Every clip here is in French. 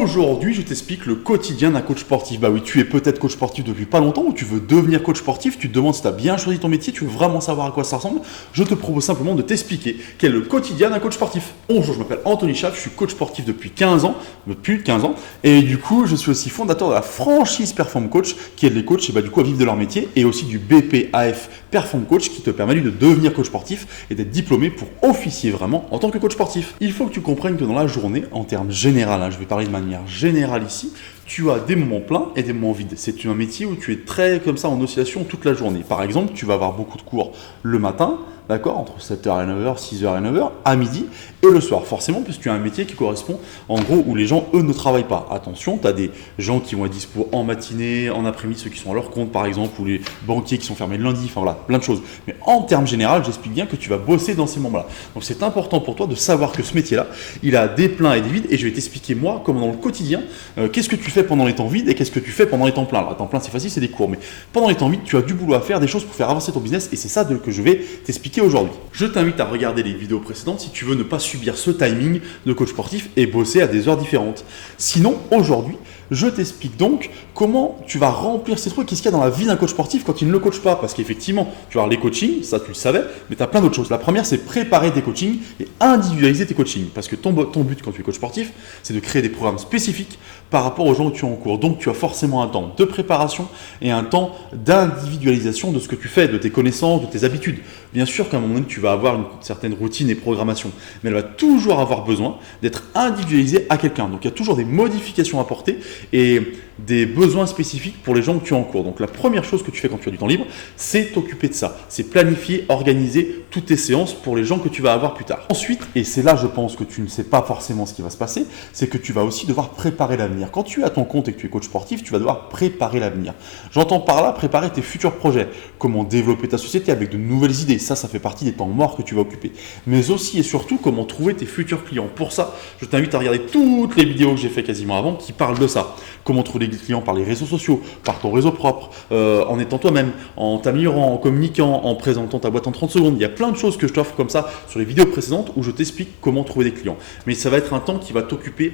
Aujourd'hui, je t'explique le quotidien d'un coach sportif. Bah oui, tu es peut-être coach sportif depuis pas longtemps ou tu veux devenir coach sportif, tu te demandes si tu as bien choisi ton métier, tu veux vraiment savoir à quoi ça ressemble. Je te propose simplement de t'expliquer quel est le quotidien d'un coach sportif. Bonjour, je m'appelle Anthony Schaaf, je suis coach sportif depuis 15 ans, plus de 15 ans, et du coup, je suis aussi fondateur de la franchise Perform Coach qui aide les coachs et du coup à vivre de leur métier et aussi du BPAF Perform Coach qui te permet de devenir coach sportif et d'être diplômé pour officier vraiment en tant que coach sportif. Il faut que tu comprennes que dans la journée, en termes général, je vais parler de manière générale ici, tu as des moments pleins et des moments vides. C'est un métier où tu es très comme ça en oscillation toute la journée. Par exemple, tu vas avoir beaucoup de cours le matin, d'accord, entre 7h et 9h, 6h et 9h, à midi, et le soir, forcément, parce que tu as un métier qui correspond, en gros, où les gens, eux, ne travaillent pas. Attention, tu as des gens qui vont être dispo en matinée, en après-midi, ceux qui sont à leur compte, par exemple, ou les banquiers qui sont fermés le lundi, enfin voilà, plein de choses. Mais en termes généraux, j'explique bien que tu vas bosser dans ces moments-là. Donc, c'est important pour toi de savoir que ce métier-là, il a des pleins et des vides, et je vais t'expliquer, moi, comment dans le quotidien, qu'est-ce que tu fais pendant les temps vides et qu'est-ce que tu fais pendant les temps pleins. Alors, les temps pleins, c'est facile, c'est des cours, mais pendant les temps vides, tu as du boulot à faire, des choses pour faire avancer ton business, et c'est ça que je vais t'expliquer aujourd'hui. Je t'invite à regarder les vidéos précédentes si tu veux ne pas subir ce timing de coach sportif et bosser à des heures différentes. Sinon, aujourd'hui, je t'explique donc comment tu vas remplir ces trucs, qu'est-ce qu'il y a dans la vie d'un coach sportif quand il ne le coach pas. Parce qu'effectivement, tu vas avoir les coachings, ça tu le savais, mais tu as plein d'autres choses. La première, c'est préparer tes coachings et individualiser tes coachings. Parce que ton but quand tu es coach sportif, c'est de créer des programmes spécifiques par rapport aux gens que tu as en cours. Donc, tu as forcément un temps de préparation et un temps d'individualisation de ce que tu fais, de tes connaissances, de tes habitudes. Bien sûr qu'à un moment donné, tu vas avoir une certaine routine et programmation, mais elle va toujours avoir besoin d'être individualisée à quelqu'un. Donc, il y a toujours des modifications à apporter et des besoins spécifiques pour les gens que tu as en cours. Donc, la première chose que tu fais quand tu as du temps libre, c'est t'occuper de ça. C'est planifier, organiser toutes tes séances pour les gens que tu vas avoir plus tard. Ensuite, et c'est là, je pense que tu ne sais pas forcément ce qui va se passer, c'est que tu vas aussi devoir préparer l'avenir. Quand tu es à ton compte et que tu es coach sportif, tu vas devoir préparer l'avenir. J'entends par là préparer tes futurs projets. Comment développer ta société avec de nouvelles idées. Ça fait partie des temps morts que tu vas occuper. Mais aussi et surtout, comment trouver tes futurs clients. Pour ça, je t'invite à regarder toutes les vidéos que j'ai fait quasiment avant qui parlent de ça. Comment trouver des clients par les réseaux sociaux, par ton réseau propre, en étant toi-même, en t'améliorant, en communiquant, en présentant ta boîte en 30 secondes. Il y a plein de choses que je t'offre comme ça sur les vidéos précédentes où je t'explique comment trouver des clients. Mais ça va être un temps qui va t'occuper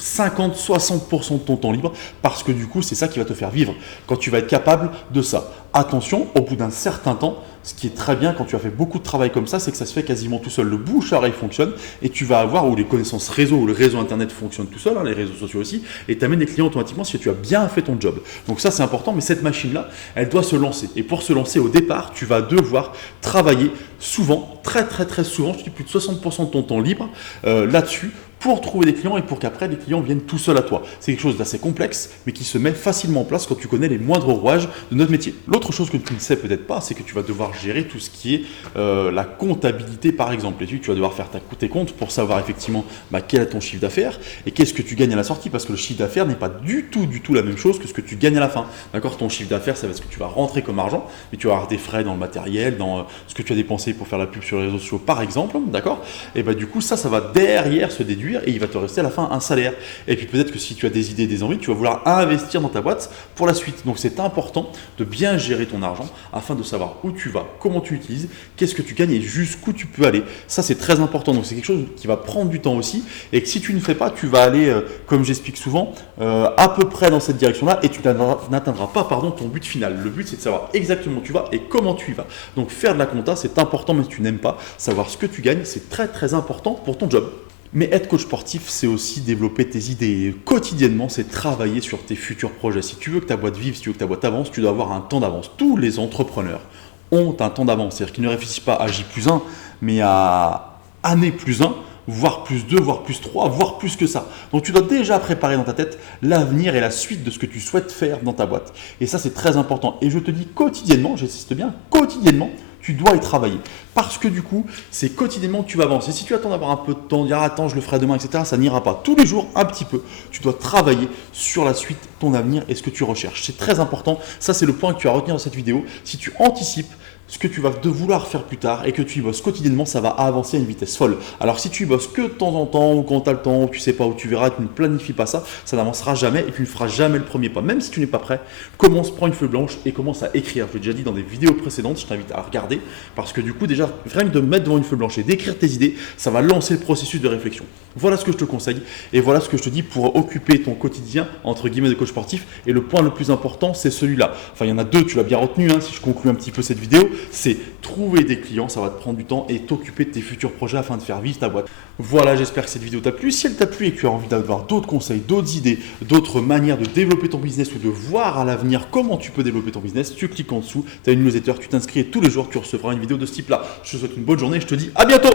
50-60% de ton temps libre parce que du coup, c'est ça qui va te faire vivre quand tu vas être capable de ça. Attention, au bout d'un certain temps, ce qui est très bien quand tu as fait beaucoup de travail comme ça, c'est que ça se fait quasiment tout seul. Le bouche à oreille fonctionne et tu vas avoir où les connaissances réseau ou le réseau internet fonctionne tout seul, les réseaux sociaux aussi, et tu amènes des clients automatiquement si tu as bien fait ton job. Donc ça, c'est important, mais cette machine-là, elle doit se lancer. Et pour se lancer au départ, tu vas devoir travailler souvent, très souvent, je dis plus de 60% de ton temps libre là-dessus, pour trouver des clients et pour qu'après les clients viennent tout seuls à toi. C'est quelque chose d'assez complexe, mais qui se met facilement en place quand tu connais les moindres rouages de notre métier. L'autre chose que tu ne sais peut-être pas, c'est que tu vas devoir gérer tout ce qui est la comptabilité par exemple. Et tu vas devoir faire tes comptes pour savoir effectivement quel est ton chiffre d'affaires et qu'est-ce que tu gagnes à la sortie, parce que le chiffre d'affaires n'est pas du tout la même chose que ce que tu gagnes à la fin. D'accord, ton chiffre d'affaires, ça va être ce que tu vas rentrer comme argent, mais tu vas avoir des frais dans le matériel, dans ce que tu as dépensé pour faire la pub sur les réseaux sociaux par exemple, d'accord. Et du coup, ça va derrière se déduire et il va te rester à la fin un salaire. Et puis peut-être que si tu as des idées, des envies, tu vas vouloir investir dans ta boîte pour la suite. Donc c'est important de bien gérer ton argent afin de savoir où tu vas, comment tu l'utilises, qu'est-ce que tu gagnes et jusqu'où tu peux aller. Ça c'est très important. Donc c'est quelque chose qui va prendre du temps aussi et que si tu ne fais pas, tu vas aller, comme j'explique souvent, à peu près dans cette direction-là et tu n'atteindras pas ton but final. Le but c'est de savoir exactement où tu vas et comment tu y vas. Donc faire de la compta c'est important, mais si tu n'aimes pas, savoir ce que tu gagnes, c'est très important pour ton job. Mais être coach sportif, c'est aussi développer tes idées. Et quotidiennement, c'est travailler sur tes futurs projets. Si tu veux que ta boîte vive, si tu veux que ta boîte avance, tu dois avoir un temps d'avance. Tous les entrepreneurs ont un temps d'avance. C'est-à-dire qu'ils ne réfléchissent pas à J+1, mais à année +1, voire +2, voire +3, voire plus que ça. Donc tu dois déjà préparer dans ta tête l'avenir et la suite de ce que tu souhaites faire dans ta boîte. Et ça, c'est très important. Et je te dis quotidiennement, j'insiste bien, quotidiennement, tu dois y travailler. Parce que du coup, c'est quotidiennement que tu vas avancer. Si tu attends d'avoir un peu de temps, dire attends, je le ferai demain, etc., ça n'ira pas. Tous les jours, un petit peu, tu dois travailler sur la suite, ton avenir et ce que tu recherches. C'est très important. Ça, c'est le point que tu vas retenir dans cette vidéo. Si tu anticipes ce que tu vas vouloir faire plus tard et que tu y bosses quotidiennement, ça va avancer à une vitesse folle. Alors si tu y bosses que de temps en temps ou quand tu as le temps ou tu sais pas où tu verras, tu ne planifies pas ça, ça n'avancera jamais et tu ne feras jamais le premier pas. Même si tu n'es pas prêt, commence, prends une feuille blanche et commence à écrire. Je l'ai déjà dit dans des vidéos précédentes, je t'invite à regarder parce que du coup déjà, rien que de mettre devant une feuille blanche et d'écrire tes idées, ça va lancer le processus de réflexion. Voilà ce que je te conseille et voilà ce que je te dis pour occuper ton quotidien entre guillemets de coach sportif. Et le point le plus important, c'est celui-là. Enfin, il y en a deux, tu l'as bien retenu, hein, si je conclue un petit peu cette vidéo, c'est trouver des clients, ça va te prendre du temps et t'occuper de tes futurs projets afin de faire vivre ta boîte. Voilà, j'espère que cette vidéo t'a plu. Si elle t'a plu et que tu as envie d'avoir d'autres conseils, d'autres idées, d'autres manières de développer ton business ou de voir à l'avenir comment tu peux développer ton business, tu cliques en dessous, tu as une newsletter, tu t'inscris et tous les jours tu recevras une vidéo de ce type-là. Je te souhaite une bonne journée et je te dis à bientôt.